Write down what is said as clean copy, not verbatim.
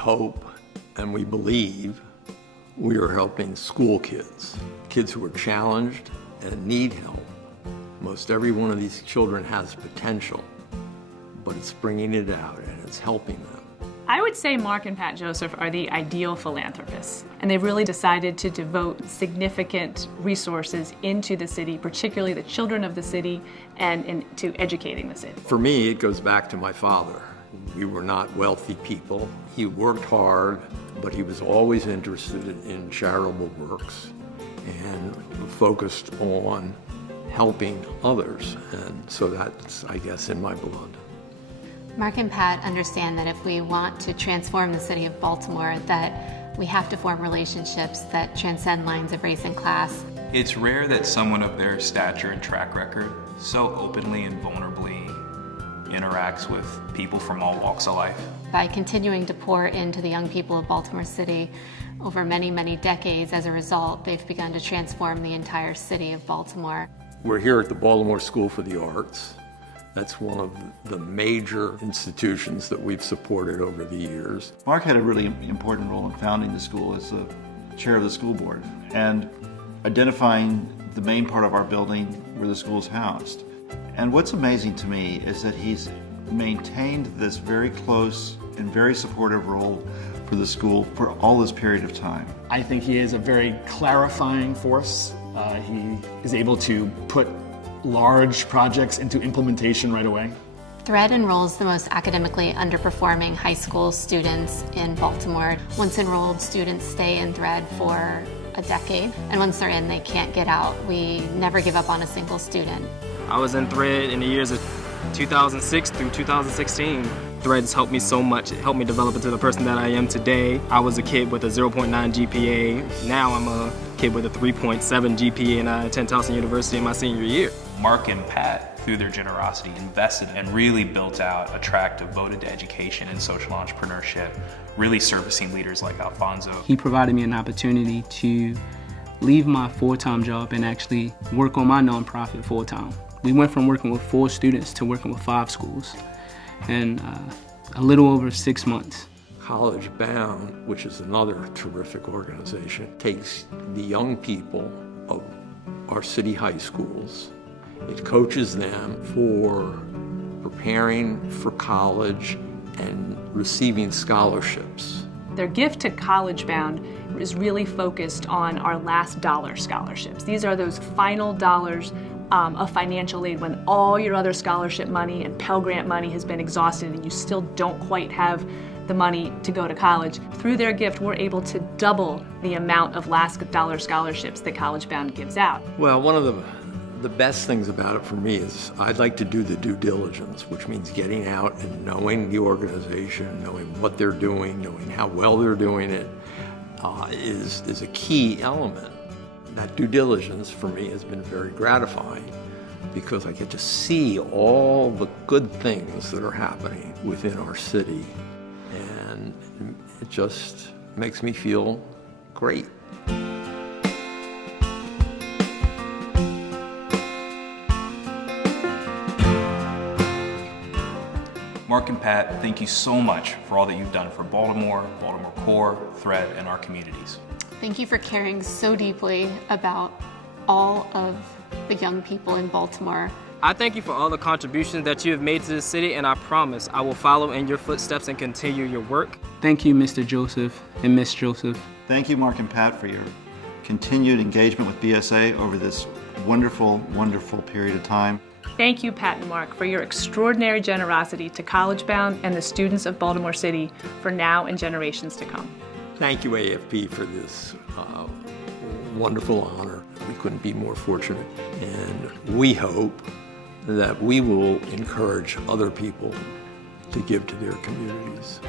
hope and we believe we are helping school kids, kids who are challenged and need help. Most every one of these children has potential, but it's bringing it out and it's helping them. I would say Mark and Pat Joseph are the ideal philanthropists, and they've really decided to devote significant resources into the city, particularly the children of the city, and into educating the city. For me, it goes back to my father. We were not wealthy people. He worked hard, but he was always interested in charitable works and focused on helping others, and so that's, I guess, in my blood. Mark and Pat understand that if we want to transform the city of Baltimore, that we have to form relationships that transcend lines of race and class. It's rare that someone of their stature and track record so openly and vulnerably interacts with people from all walks of life. By continuing to pour into the young people of Baltimore City over many, many decades, as a result, they've begun to transform the entire city of Baltimore. We're here at the Baltimore School for the Arts. That's one of the major institutions that we've supported over the years. Mark had a really important role in founding the school as the chair of the school board and identifying the main part of our building where the school's housed. And what's amazing to me is that he's maintained this very close and very supportive role for the school for all this period of time. I think he is a very clarifying force. He is able to put large projects into implementation right away. Thread enrolls the most academically underperforming high school students in Baltimore. Once enrolled, students stay in Thread for a decade, and once they're in, they can't get out. We never give up on a single student. I was in Thread in the years of 2006 through 2016. Thread has helped me so much. It helped me develop into the person that I am today. I was a kid with a 0.9 GPA. Now I'm a kid with a 3.7 GPA, and I attend Towson University in my senior year. Mark and Pat, through their generosity, invested and really built out a track devoted to education and social entrepreneurship, really servicing leaders like Alfonso. He provided me an opportunity to leave my full-time job and actually work on my nonprofit full-time. We went from working with 4 students to working with 5 schools in a little over 6 months. College Bound, which is another terrific organization, takes the young people of our city high schools. It coaches them for preparing for college and receiving scholarships. Their gift to College Bound is really focused on our last dollar scholarships. These are those final dollars of financial aid when all your other scholarship money and Pell Grant money has been exhausted and you still don't quite have the money to go to college. Through their gift, we're able to double the amount of last dollar scholarships that College Bound gives out. Well, one of the best things about it for me is I'd like to do the due diligence, which means getting out and knowing the organization, knowing what they're doing, knowing how well they're doing it, is a key element. That due diligence for me has been very gratifying because I get to see all the good things that are happening within our city, and it just makes me feel great. Mark and Pat, thank you so much for all that you've done for Baltimore, Baltimore Core, Thread, and our communities. Thank you for caring so deeply about all of the young people in Baltimore. I thank you for all the contributions that you have made to the city, and I promise I will follow in your footsteps and continue your work. Thank you, Mr. Joseph and Miss Joseph. Thank you, Mark and Pat, for your continued engagement with BSA over this wonderful, wonderful period of time. Thank you, Pat and Mark, for your extraordinary generosity to College Bound and the students of Baltimore City for now and generations to come. Thank you, AFP, for this wonderful honor. We couldn't be more fortunate, and we hope that we will encourage other people to give to their communities.